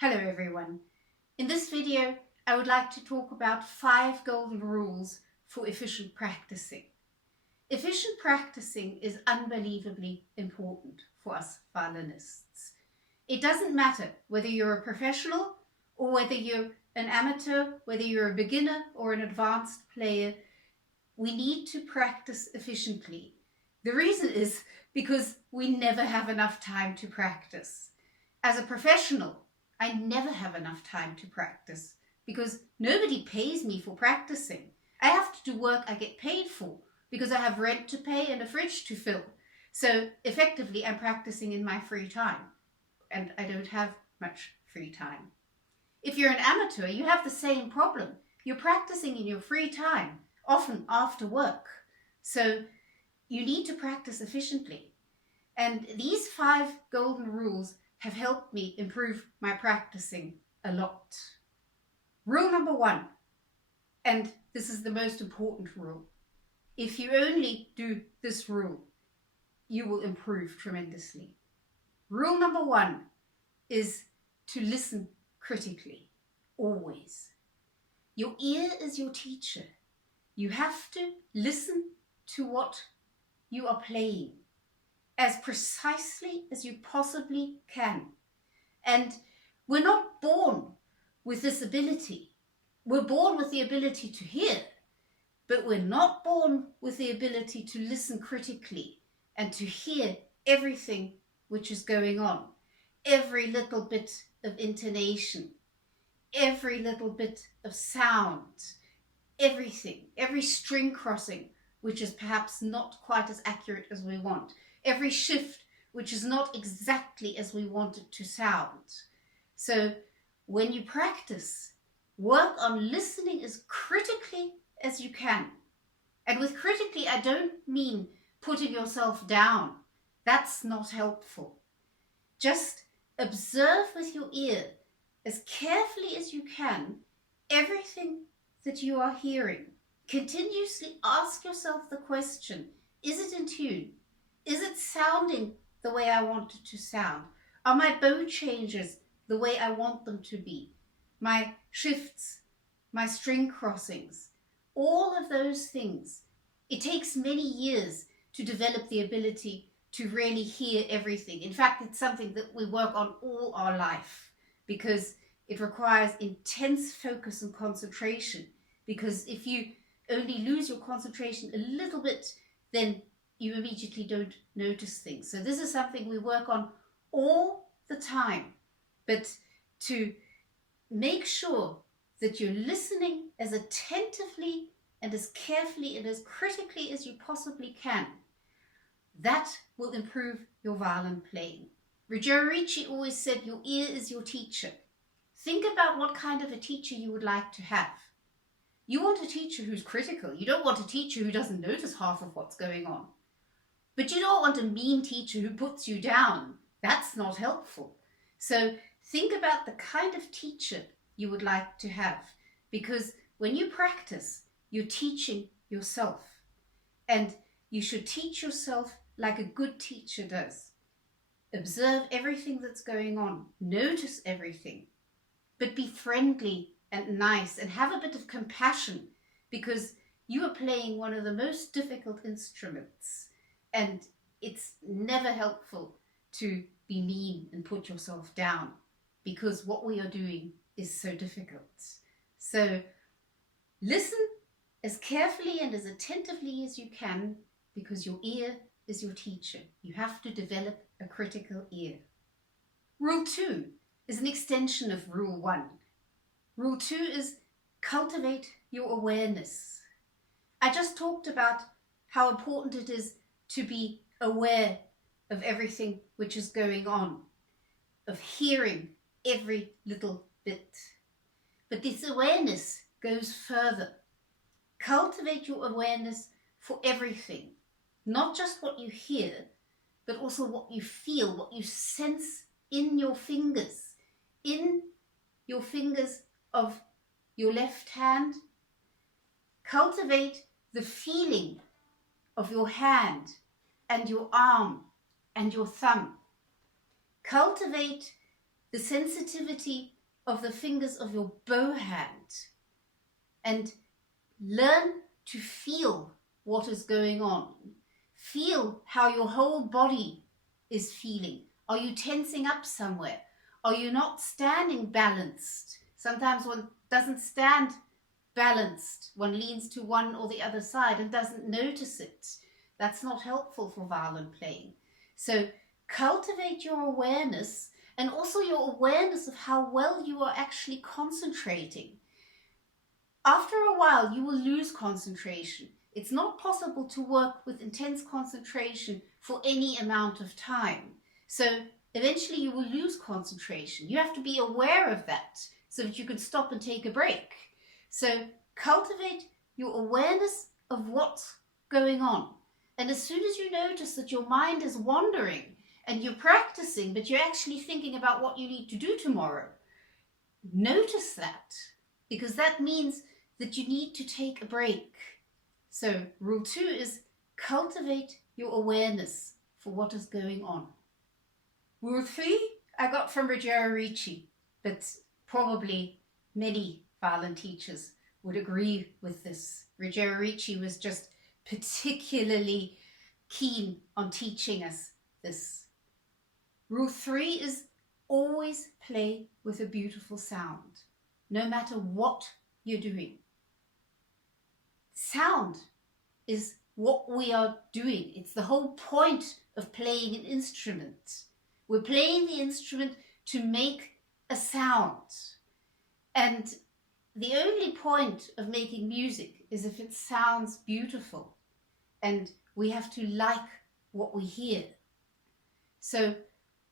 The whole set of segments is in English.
Hello everyone. In this video, I would like to talk about 5 golden rules for efficient practicing. Efficient practicing is unbelievably important for us violinists. It doesn't matter whether you're a professional or whether you're an amateur, whether you're a beginner or an advanced player, we need to practice efficiently. The reason is because we never have enough time to practice. As a professional, I never have enough time to practice because nobody pays me for practicing. I have to do work I get paid for because I have rent to pay and a fridge to fill. So effectively, I'm practicing in my free time and I don't have much free time. If you're an amateur, you have the same problem. You're practicing in your free time, often after work. So you need to practice efficiently. And these 5 golden rules have helped me improve my practicing a lot. Rule number 1, and this is the most important rule. If you only do this rule, you will improve tremendously. Rule number 1 is to listen critically, always. Your ear is your teacher. You have to listen to what you are playing as precisely as you possibly can. And we're not born with this ability. We're born with the ability to hear, but we're not born with the ability to listen critically and to hear everything which is going on. Every little bit of intonation, every little bit of sound, everything, every string crossing, which is perhaps not quite as accurate as we want. Every shift which is not exactly as we want it to sound. So when you practice, work on listening as critically as you can. And with critically, I don't mean putting yourself down. That's not helpful. Just observe with your ear as carefully as you can everything that you are hearing. Continuously ask yourself the question, is it in tune? Is it sounding the way I want it to sound? Are my bow changes the way I want them to be? My shifts, my string crossings, all of those things. It takes many years to develop the ability to really hear everything. In fact, it's something that we work on all our life because it requires intense focus and concentration. Because if you only lose your concentration a little bit, then you immediately don't notice things. So this is something we work on all the time. But to make sure that you're listening as attentively and as carefully and as critically as you possibly can, that will improve your violin playing. Ruggiero Ricci always said, your ear is your teacher. Think about what kind of a teacher you would like to have. You want a teacher who's critical. You don't want a teacher who doesn't notice half of what's going on. But you don't want a mean teacher who puts you down. That's not helpful. So think about the kind of teacher you would like to have, because when you practice, you're teaching yourself. And you should teach yourself like a good teacher does. Observe everything that's going on. Notice everything. But be friendly and nice and have a bit of compassion, because you are playing one of the most difficult instruments. And it's never helpful to be mean and put yourself down, because what we are doing is so difficult. So listen as carefully and as attentively as you can, because your ear is your teacher. You have to develop a critical ear. Rule 2 is an extension of Rule 1. Rule 2 is cultivate your awareness. I just talked about how important it is to be aware of everything which is going on, of hearing every little bit. But this awareness goes further. Cultivate your awareness for everything, not just what you hear, but also what you feel, what you sense in your fingers of your left hand. Cultivate the feeling of your hand and your arm and your thumb. Cultivate the sensitivity of the fingers of your bow hand, and learn to feel what is going on. Feel how your whole body is feeling. Are you tensing up somewhere? Are you not standing balanced? Sometimes one doesn't stand balanced. One leans to one or the other side and doesn't notice it. That's not helpful for violin playing. So cultivate your awareness, and also your awareness of how well you are actually concentrating. After a while, you will lose concentration. It's not possible to work with intense concentration for any amount of time. So eventually you will lose concentration. You have to be aware of that so that you can stop and take a break. So cultivate your awareness of what's going on. And as soon as you notice that your mind is wandering and you're practicing, but you're actually thinking about what you need to do tomorrow, notice that, because that means that you need to take a break. So rule 2 is cultivate your awareness for what is going on. Rule 3 I got from Ruggiero Ricci, but probably many violin teachers would agree with this. Ruggiero Ricci was just particularly keen on teaching us this. Rule 3 is always play with a beautiful sound, no matter what you're doing. Sound is what we are doing. It's the whole point of playing an instrument. We're playing the instrument to make a sound. And the only point of making music is if it sounds beautiful. And we have to like what we hear. So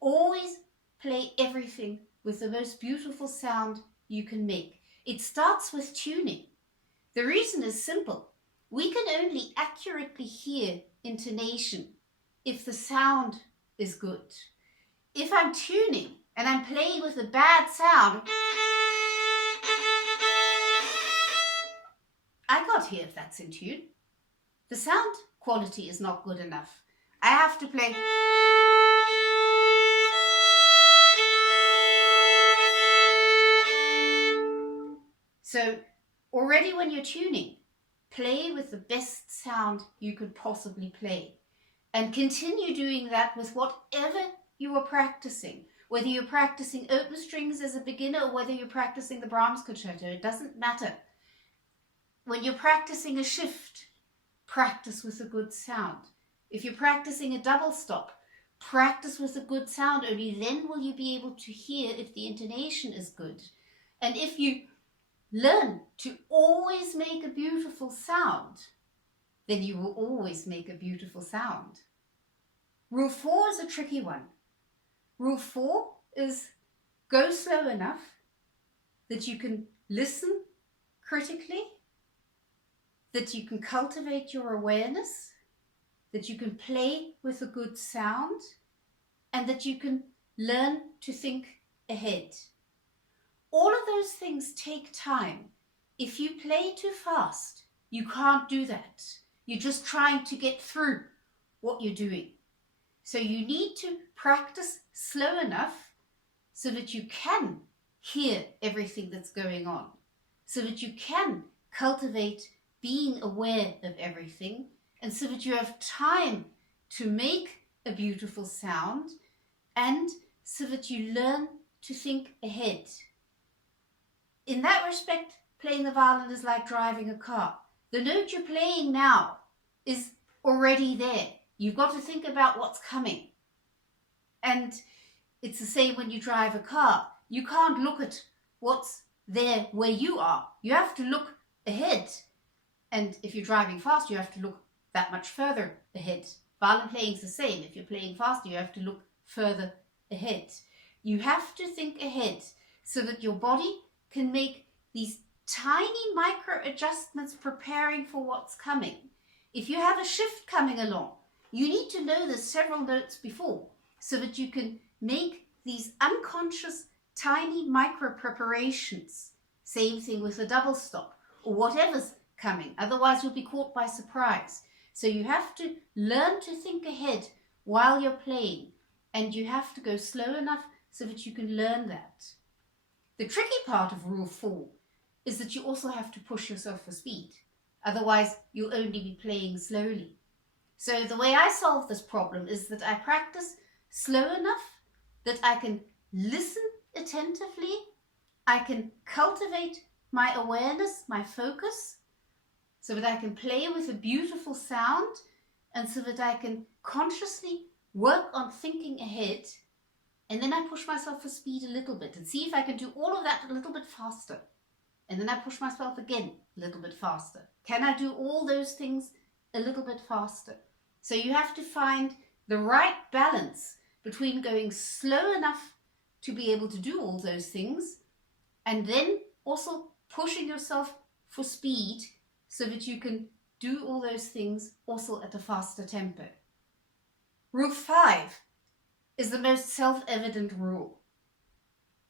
always play everything with the most beautiful sound you can make. It starts with tuning. The reason is simple. We can only accurately hear intonation if the sound is good. If I'm tuning and I'm playing with a bad sound, I can't hear if that's in tune. The sound quality is not good enough. I have to play. So already when you're tuning, play with the best sound you could possibly play. And continue doing that with whatever you are practicing. Whether you're practicing open strings as a beginner or whether you're practicing the Brahms concerto, it doesn't matter. When you're practicing a shift, practice with a good sound. If you're practicing a double stop, practice with a good sound. Only then will you be able to hear if the intonation is good. And if you learn to always make a beautiful sound, then you will always make a beautiful sound. Rule 4 is a tricky one. Rule 4 is go slow enough that you can listen critically, that you can cultivate your awareness, that you can play with a good sound, and that you can learn to think ahead. All of those things take time. If you play too fast, you can't do that. You're just trying to get through what you're doing. So you need to practice slow enough so that you can hear everything that's going on, so that you can cultivate being aware of everything, and so that you have time to make a beautiful sound, and so that you learn to think ahead. In that respect, playing the violin is like driving a car. The note you're playing now is already there. You've got to think about what's coming. And it's the same when you drive a car. You can't look at what's there where you are. You have to look ahead. And if you're driving fast, you have to look that much further ahead. Violin playing is the same. If you're playing faster, you have to look further ahead. You have to think ahead so that your body can make these tiny micro adjustments preparing for what's coming. If you have a shift coming along, you need to know this several notes before so that you can make these unconscious tiny micro preparations. Same thing with a double stop or whatever's coming. Otherwise you'll be caught by surprise. So you have to learn to think ahead while you're playing, and you have to go slow enough so that you can learn that. The tricky part of Rule 4 is that you also have to push yourself for speed. Otherwise, you'll only be playing slowly. So the way I solve this problem is that I practice slow enough that I can listen attentively, I can cultivate my awareness, my focus, so that I can play with a beautiful sound, and so that I can consciously work on thinking ahead, and then I push myself for speed a little bit and see if I can do all of that a little bit faster. And then I push myself again a little bit faster. Can I do all those things a little bit faster? So you have to find the right balance between going slow enough to be able to do all those things, and then also pushing yourself for speed so that you can do all those things also at a faster tempo. Rule 5 is the most self-evident rule,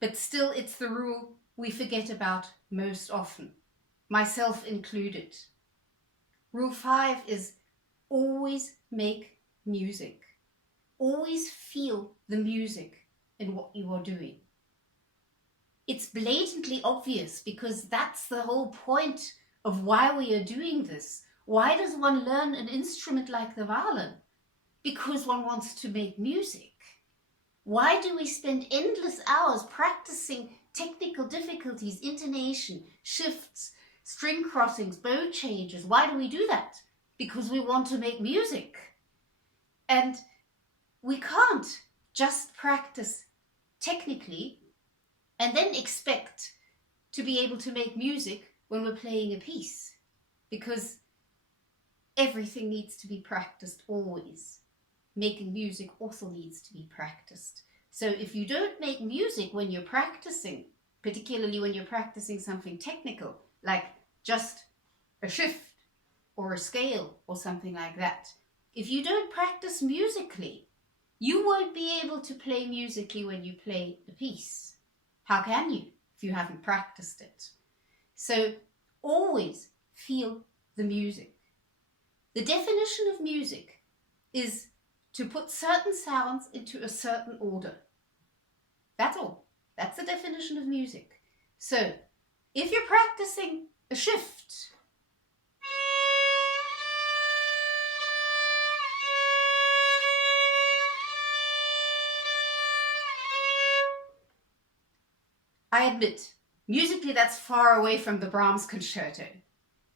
but still it's the rule we forget about most often, myself included. Rule 5 is always make music. Always feel the music in what you are doing. It's blatantly obvious because that's the whole point of why we are doing this. Why does one learn an instrument like the violin? Because one wants to make music. Why do we spend endless hours practicing technical difficulties, intonation, shifts, string crossings, bow changes? Why do we do that? Because we want to make music. And we can't just practice technically and then expect to be able to make music when we're playing a piece, because everything needs to be practiced always. Making music also needs to be practiced. So if you don't make music when you're practicing, particularly when you're practicing something technical, like just a shift or a scale or something like that, if you don't practice musically, you won't be able to play musically when you play a piece. How can you if you haven't practiced it? So always feel the music. The definition of music is to put certain sounds into a certain order. That's all. That's the definition of music. So if you're practicing a shift, I admit, musically that's far away from the Brahms concerto,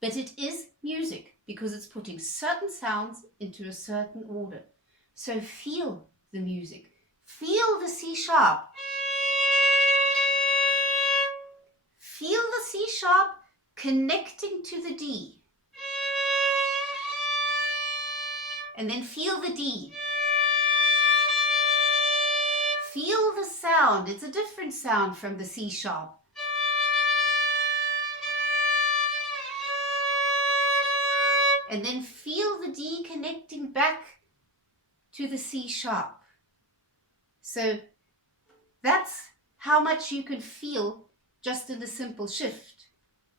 but it is music because it's putting certain sounds into a certain order. So feel the music. Feel the C sharp. Feel the C sharp connecting to the D. And then feel the D. Feel the sound. It's a different sound from the C sharp. And then feel the D connecting back to the C sharp. So that's how much you can feel just in a simple shift.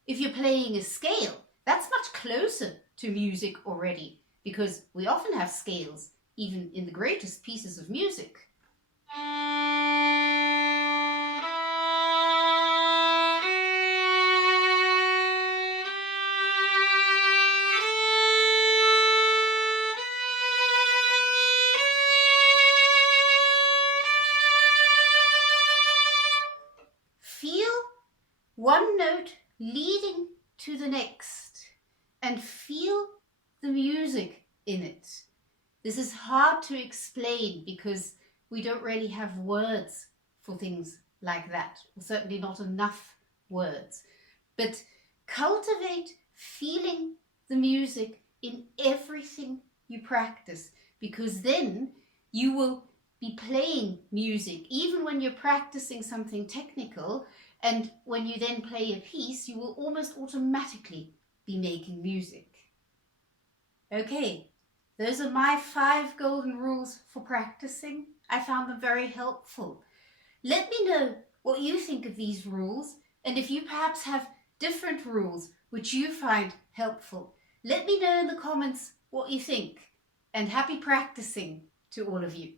If you're playing a scale, that's much closer to music already, because we often have scales even in the greatest pieces of music. Feel one note leading to the next and feel the music in it. This is hard to explain because we don't really have words for things like that, or certainly not enough words. But cultivate feeling the music in everything you practice, because then you will be playing music even when you're practicing something technical, and when you then play a piece you will almost automatically be making music. Okay, those are my 5 golden rules for practicing. I found them very helpful. Let me know what you think of these rules, and if you perhaps have different rules which you find helpful. Let me know in the comments what you think, and happy practicing to all of you.